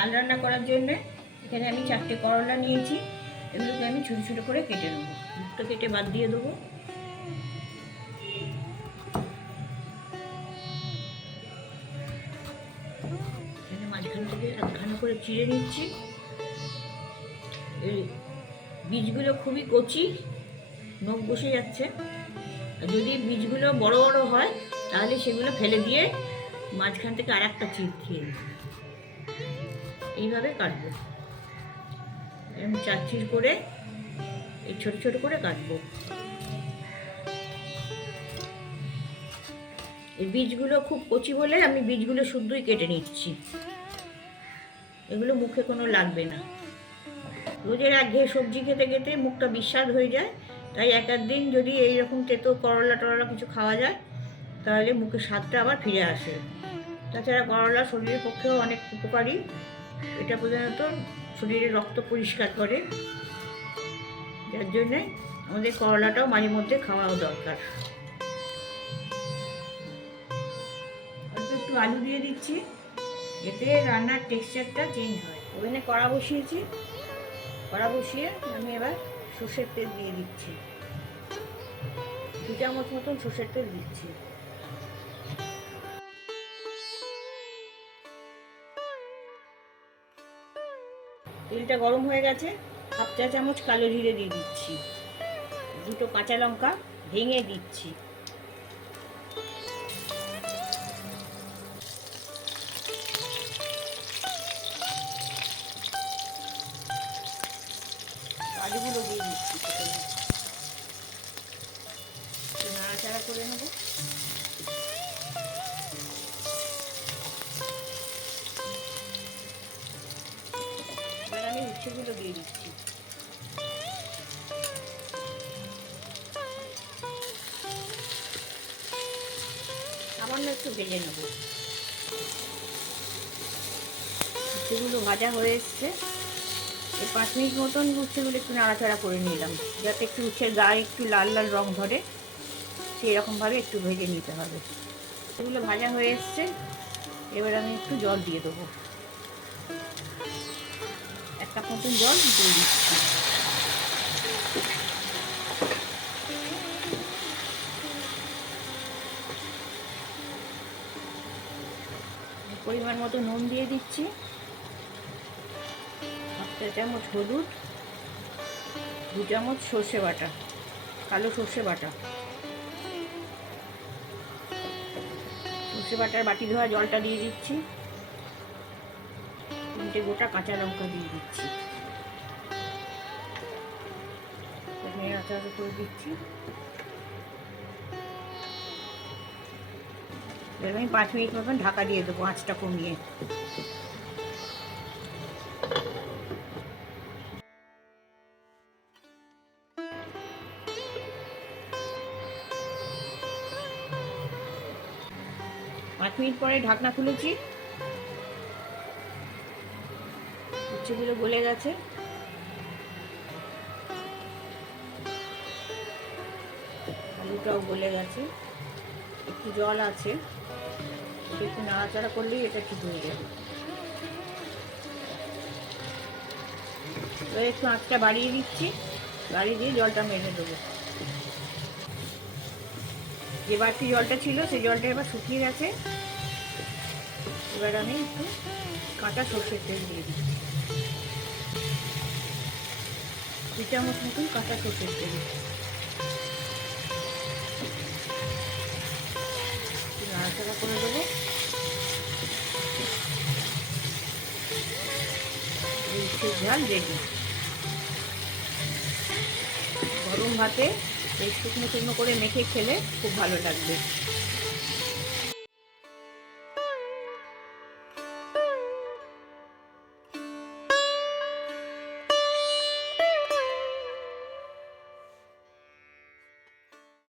ডাল রান্না করার জন্যে এখানে আমি 4টে করলা নিয়েছি। এগুলোকে আমি ছোটো ছোটো করে কেটে নেবো। মুখটা কেটে বাদ দিয়ে দেবো। এখানে মাঝখান থেকে একখানা করে চিড়ে নিচ্ছি। এই বীজগুলো খুবই কচি, নখ বসে যাচ্ছে। যদি বীজগুলো বড় বড় হয় তাহলে সেগুলো ফেলে দিয়ে মাঝখান থেকে আর একটা চিড় খেয়ে নেব। এইভাবে কাটবো, এরকম 4 চিড় করে এই ছোট ছোট করে কাটবো। এই বীজগুলো খুব কচি বলে আমি বীজগুলো শুদ্ধই কেটে নিচ্ছি। এগুলো মুখে কোনো লাগবে না। রোজের একঘেয়ে সবজি খেতে খেতে মুখটা বিস্বাদ হয়ে যায়, তাই এক দিন যদি এইরকম তেতো করলা টরলা কিছু খাওয়া যায় তাহলে মুখের স্বাদটা আবার ফিরে আসে। তাছাড়া করলা শরীরের পক্ষেও অনেক উপকারী। এটা প্রধানত শরীরের রক্ত পরিষ্কার করে, যার জন্যে আমাদের করলাটাও মাঝে মধ্যে খাওয়াও দরকার। অল্প একটু আলু দিয়ে দিচ্ছি, এতে রান্নার টেক্সচারটা চেঞ্জ হয়। ওখানে কড়া বসিয়েছি, কড়া বসিয়ে আমি এবার সর্ষের তেল দিয়ে দিচ্ছি। 2 চামচ মতন সর্ষের তেল দিচ্ছি। তেলটা গরম হয়ে গেছে, 1/2 চা চামচ কালো জিরে দিয়ে দিচ্ছি। 2টো কাঁচা লঙ্কা ভেঙে দিচ্ছি। আলুগুলো দিয়ে দিচ্ছি, নাড়াচাড়া করে নেবো। এবার আমি উচ্ছেগুলো দিয়ে দিচ্ছি। সামান্য একটু ভেজে নেব। উচ্ছেগুলো ভাজা হয়ে এসছে। এই 5 মিনিট মতন উচ্ছেগুলো একটু নাড়াচাড়া করে নিলাম, যাতে একটু উচ্ছের গায়ে একটু লাল লাল রং ধরে, সেই রকমভাবে একটু ভেজে নিতে হবে। এগুলো ভাজা হয়ে এসছে। এবার আমি একটু জল দিয়ে দেবো। 1 কাপ মতন জল দিয়ে দিচ্ছি। পরিমাণ মতো নুন দিয়ে দিচ্ছি। 1 চা চামচ হলুদ, 2 চামচ সর্ষে বাটা, কালো সর্ষে বাটা। সর্ষে বাটার বাটি ধোয়া জলটা দিয়ে দিচ্ছি। 3টে গোটা কাঁচা লঙ্কা দিয়ে দিচ্ছি। নাড়াচাড়া করে দিচ্ছি। এবার আমি 5 মিনিট মতন ঢাকা দিয়ে দেবো, আঁচটা কমিয়ে। পাঁচ মিনিট পরে ঢাকনা খুলেছি। উচ্ছেগুলো গলে গেছে। আলুটাও গলে গেছে, একটু জল আছে, একটু নাড়াচাড়া করলেই এটা ঠিক হয়ে যাবে। এবার একটু আঁচটা বাড়িয়ে দিচ্ছি, বাড়িয়ে দিয়ে জলটা মেরে দেবো। যে বাড়তি জলটা ছিল সেই জলটা এবার শুকিয়ে গেছে। এবার আমি একটু কাঁচা সর্ষের তেল দিয়ে দিচ্ছি। 2 চামচ মতন কাঁচা সর্ষের তেল নাড়াচাড়া করে দেবো। উচ্ছের ঝাল রেডি। গরম ভাতে এই শুকনো শুকনো করে মেখে খেলে খুব ভালো লাগবে।